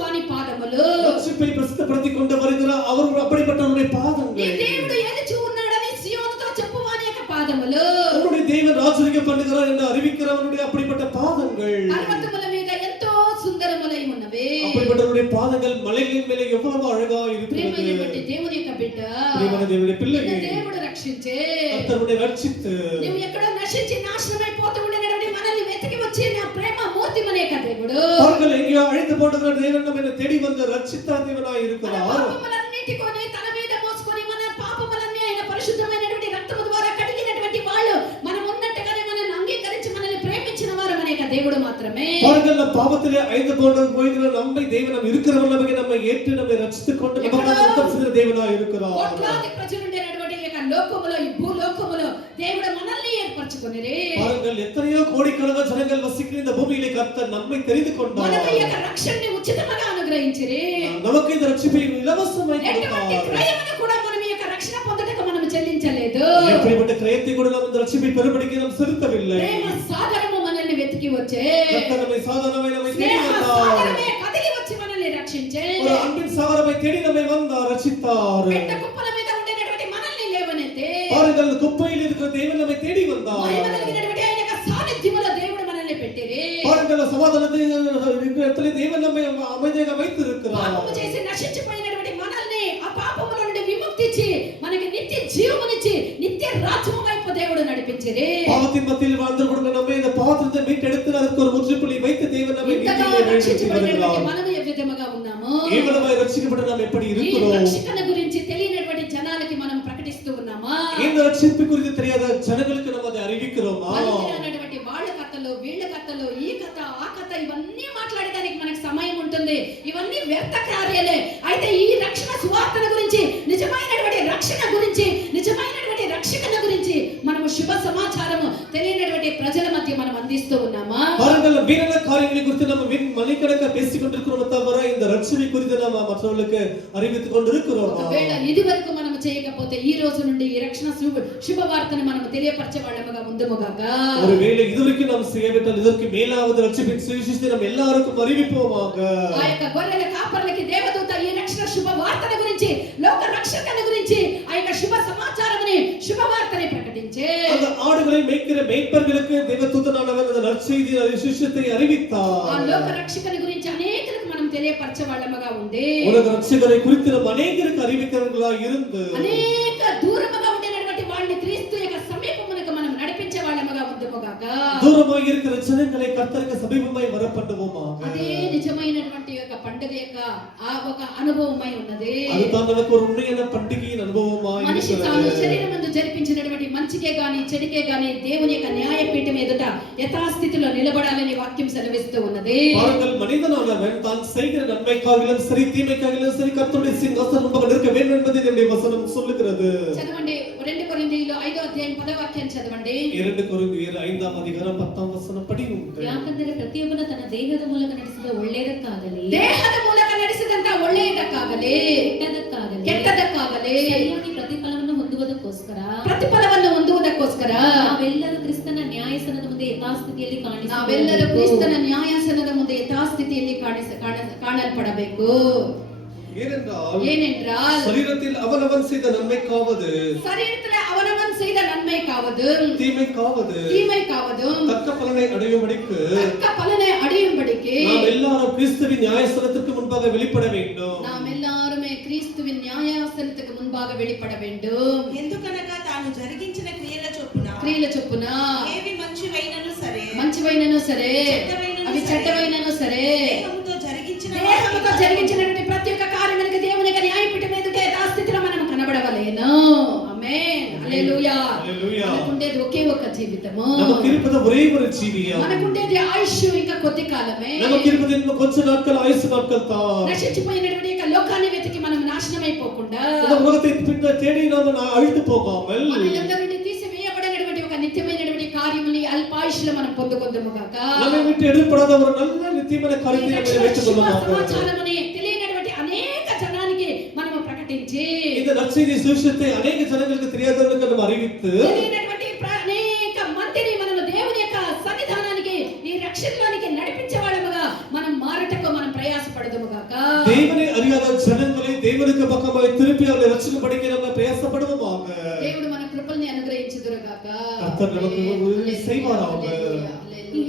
వాని పాదములు ரட்சிப்பை பிரசித்தப்படுத்திக் கொண்டு வருகிற அவர் அப்படிப்பட்டவருடைய నీ பாதங்கள் దేవుడు ఏలుచు ఉన్నాడని సియోనుతో చెప్పు వాని యొక్క పాదములు அவருடைய தேவன் ராஜரிகம் பண்ணுகிறார் என்று அறிவிக்கிறவருடைய அப்படிப்பட்ட பாதங்கள் పర్వతముల మీద ఎంతో సుందరములై ఉన్నవి. அப்படிப்பட்டவருடைய பாதங்கள் மலைகளின் மேலே எவ்வளவு அழகா இருக்கிறது. ప్రియమైనటువంటి దేవుని యొక్క బిడ్డ, ప్రియమైన దేవుని పిల్లలు, నిన్ను దేవుడు రక్షించే కర్తరుడే రక్షిத்து నువ్వు ఎక్కడో నశించి నాశనమైపోతూ ఉండేటువంటి మనల్ని వెతికి వచ్చి నా ప్రేమ మూర్తి మన యొక్క దేవుడు அவர்கள் எங்கேயோ அழைத்து போடுகிற தேவன் நம்மை தேடி வந்து ரட்சித்த தேவனாய் இருக்கிறார். పాపములన్నిటిని తన మీద మోసుకొని మన పాపములన్నీ ఆయన పరిశుద్ధమైనటువంటి రక్తము ద్వారా కడిగినటువంటి వాళ్ళు మనం ఉన్నట్టుగానే మనల్ని అంగీకరించి మనల్ని ప్రేమించిన వారు మన యొక్క దేవుడు మాత్రమే. அவர்கள் பாவத்திலே அழைத்து போகிற நம்மை தேவன் இருக்கிறவர்களாக நம்மை ஏற்று நம்மை ரட்சித்துக் கொண்டு நமக்காக யுத்தம் செய்கிற தேவனாய் இருக்கிறார். కోట్లాది ప్రజలు ఉండేటువంటి ఈ యొక్క లోకములో ఈ భూలోకములో దేవుడు మనల్ని ఏర్పరచుకొనిరే. பாருங்கள், எத்தனையோ கோடிக்கணக்கான ஜனங்கள் வசிக்கிற இந்த பூமியிலே கர்த்தர் நம்மை தெரிந்து கொண்டார். మనకు ఈ యొక్క రక్షణని ఉచితంగా అనుగ్రహించిరే. நமக்கு இந்த ரட்சிப்பை இலவசமாய் ఎటువంటి கொடுத்தார். క్రయమును కూడా మనం ఈ యొక్క రక్షణ పొందుటకు మనం చెల్లించలేదు. எப்படிப்பட்ட கிரயத்தை கூட நாம் இந்த ரட்சிப்பை பெறும்படிக்கு நாம் செலுத்தவில்லை. ప్రేమ సాగరము మనల్ని వెతికి వచ్చే. கர்த்தர் நம்மை சாதாரணமாய் நம்மை தேடி స్నేహ வந்தார். సాగరమే కదిలి వచ్చి మనల్ని రక్షించే. ஒரு அன்பின் சாகரமை தேடி நம்மை வந்தார், ரட்சித்தார். పెద్ద కుప్పల మీద ఉండేటువంటి మనల్ని లేవనెత్తే. பாருங்கள், குப்பையில் இருக்கிற தேவன் நம்மை தேடி வந்தார். మహిమ కలిగినటువంటి ఆయన యొక్క సాన్నిధ్యములో దేవుడు మనల్ని పెట్టిరే. பாருங்கள், சமாதானத்தை இருக்கிற இடத்திலே தேவன் நம்மை அமைதியாக வைத்திருக்கிறார். పాపము చేసి నశించిపోయినటువంటి మనల్ని ఆ పాపముల నుండి విముక్తించి మనకి నిత్య జీవమునిచ్చి నిత్య రాజ్యము వైపు దేవుడు నడిపించిరే. பாவத்தின் மத்தியில் வாழ்ந்து கொடுக்க நம்மை இந்த பாவத்தை மீட்டெடுத்து அதற்கு ஒரு முற்றுப்புள்ளி வைத்து தேவன் நம்மை ఇంతగా நீதியிலே రక్షించబడినటువంటి நடத்துகிறார். మనము ఏ విధముగా ఉన్నాము? ஏவலமாய் ரட்சிக்கப்பட்ட நாம் எப்படி ఈ இருக்கிறோம்? రక్షణ గురించి తెలియనటువంటి జనాలకి మనం ప్రకటిస్తూ ఉన్నామా? இந்த ரட்சிப்பு குறித்து தெரியாத ஜனங்களுக்கு நம்ம அதை அறிவிக்கிறோமா? పలికినటువంటి వాళ్ళ కథలు వీళ్ళ కథలు ఈ కథ ఆ కథ ఇవన్నీ మాట్లాడడానికి మనకు సమయం ఉంటుంది. ఇవన్నీ వ్యర్థ కార్యాలే. అయితే ఈ రక్షణ సువార్తల గురించి నిజమైనటువంటి రక్షణ గురించి నిజమైనటువంటి రక్షణ గురించి మనము శుభ సమాచారము తెలియనటువంటి ప్రజల మధ్య మనం అందిస్తూ ఉన్నామా? பாருங்கள், வீணான காரியங்களை குறித்து நம்ம மணிக்கணக்க பேசிக் கொண்டிருக்கிறோம் தவிர இந்த ரட்சிப்பை குறித்து நம்ம மற்றவர்களுக்கு அறிவித்துக் கொண்டிருக்கிறோம். ఒకవేళ ఇది వరకు మనం చేయకపోతే ఈ రోజు నుండి ఈ రక్షణ శుభవార్తను మనం తెలియపరిచే వాళ్ళముగా ముందుముగాక. ஒருவேளை இதுவரைக்கும் நாம் செய்யவிட்டால் இதற்கு மேலாவது ரட்சிப்பின் சுவிசேஷத்தை நாம் எல்லாருக்கும் அறிவிப்போமாக. ఆ యొక్క గొర్రెల కాపరులకి దేవదూత ఈ రక్షణ శుభవార్తల గురించి లోక రక్షకుని గురించి ఆ యొక్క శుభ సమాచారముని శుభవార్తని ప్రకటించే. அந்த ஆடுகளை மேய்க்கிற மேய்ப்பர்களுக்கு தேவதூதனானவர் அந்த நற்செய்தி சுவிசேஷத்தை அறிவித்தார். ఆ లోక రక్షకుని గురించి అనేకులకు మనం తెలియపరచే వాళ్ళముగా ఉండి உலக ரட்சகரை குறித்து நாம் அநேகருக்கு அறிவிக்கிறவர்களாய் இருந்து అనేక దూరముగా ఉండినటువంటి వాళ్ళని క్రీస్తు యొక్క సమీపమునకు మనం నడిపించే వాళ్ళముగా ఉందుముగాక. தூரமாய் இருக்கிற ஜனங்களை கர்த்தருக்கு சமீபமாய் வரப்பண்ணுவோமாக. అదే నిజమైనటువంటి యొక్క పండుగ యొక్క ఆ ఒక అనుభవమై ఉన్నది. அதுதான் நமக்கு ஒரு உண்மையான பண்டிகையின் அனுபவமாய் మనిషి తాను இருக்கிறது. శరీరమందు జరిపించినటువంటి మంచికే గాని చెడుకే గాని దేవుని యొక్క న్యాయపీఠం ఎదుట యథాస్థితిలో నిలబడాలని వాక్యం సెలవిస్తూ ఉన్నది. பாருங்கள், மனிதனானவன் தான் செய்கிற நன்மைக்காகவும் சரி தீமைக்காகவும் சரி கர்த்தருடைய சிங்காசனம் முன்பாக நிற்க வேண்டும் என்பதை நம்முடைய வசனம் சொல்லுகிறது. చదవండి 2 కొరింథీయులు 5వ అధ్యాయం 10వ వాక్యాన్ని చదవండి. 2 కొరింథీయులు 5వ అధ్యాయం 10వ వచనం పడి ಉಂಟು. ಯಾಕಂದರೆ ಪ್ರತಿಯೊಬ್ಬನು ತನ್ನ ದೇಹದ ಮೂಲಕ ನಡೆಸಿದ ಒಳ್ಳೆಯದಕ್ಕಾಗಲಿ ದೇಹದ ಮೂಲಕ ನಡೆಸಿದಂತ ಒಳ್ಳೆಯದಕ್ಕಾಗಲಿ ಕೆಟ್ಟದಕ್ಕಾಗಲಿ ಸರಿಯಾಗಿ ಪ್ರತಿಫಲವನ್ನು ಹೊಂದುವುದಕ್ಕೋಸ್ಕರ ನಾವೆಲ್ಲರೂ ಕ್ರಿಸ್ತನ ನ್ಯಾಯಾಸನದ ಮುಂದೆ ಯಥಾಸ್ಥಿತಿಯಲ್ಲಿ ನಾವೆಲ್ಲರೂ ಕ್ರಿಸ್ತನ ನ್ಯಾಯಾಸನದ ಮುಂದೆ ಯಥಾಸ್ಥಿತಿಯಲ್ಲಿ ಕಾಣಲ್ಪಡಬೇಕು. ஏனென்றால் சரீரத்தில் அவனவன் செய்த நன்மைக்காவது செய்த நன்மைக்காவது தீமைக்காவது தக்க பலனை அடையும்படிக்கு நாம் எல்லாரும் கிறிஸ்துவின் நியாயாசனத்திற்கு முன்பாக வெளிப்பட வேண்டும். நாம் எல்லாருமே கிறிஸ்துவின் நியாயாசனத்துக்கு முன்பாக வெளிப்பட வேண்டும். ఎందుకనగా తాను జరిగించిన క్రియల చొప్పున ఏవి మంచివైనను సరే అవి చెడ్డవైనను సరే దేహముతో జరిగించినటువంటి ప్రతి ఒక్క కార్యమునకు దేవుని యొక్క న్యాయపీఠం ఎదుట యథాస్థితిలో మనం కనబడవలేను. ఆమేన్, హల్లెలూయా. మనకుండేది ఒకే ఒక జీవితము, நமக்கு ஒரே ஒரு ஜீவியம், మనకుండేది ఆయుష్ ఇంకా కొద్ది కాలమే, நமக்கு కొంచె నాட்கள் ఆయుష్ నాட்கள் தான். నశించిపోయినటువంటి యొక్క లోకాన్ని వెతికి మనం నాశనం అయిపోకుండా இந்த உலகத்தை தேடி நாம் அழித்து போகாமல் మనలందరినీ తీసివేయబడినటువంటి ఒక నిత్యమైనటువంటి కార్యముని అల్పాయుష్లో మనం పొందుకొందుముగాక. நம்மை விட்டு எடுபடாத ஒரு நல்ல நித்தியమైన కార్యాన్ని మనం వెతుకుదాము. సమాచారముని తెలియనటువంటి అనేక జనానికి మనం ప్రకటించి இந்த நற்செய்தி சுவிசேஷத்தை అనేక జనங்களுக்கு தெரியாதவங்களுக்கு మనం அறிவித்து తెలియనటువంటి అనేక మందిని మనం దేవుని యొక్క సన్నిధానానికి ఈ రక్షణలోనికి నడిపించే వాళ్ళముగా మనం మారటకు మనం ప్రయాసపడదుముగాక. దేవుని அறியாத జనங்களை దేవునికి పక్కమాయి తిరిపి அவர்களை ரட்சிக்கப்படிக்க நம்ம பிரயாசப்படுவோமாக. దేవుడు మన కృపల్ని అనుగ్రహించుదురుగాక. கர்த்தர் நமக்கு செய்வாராக. ಈ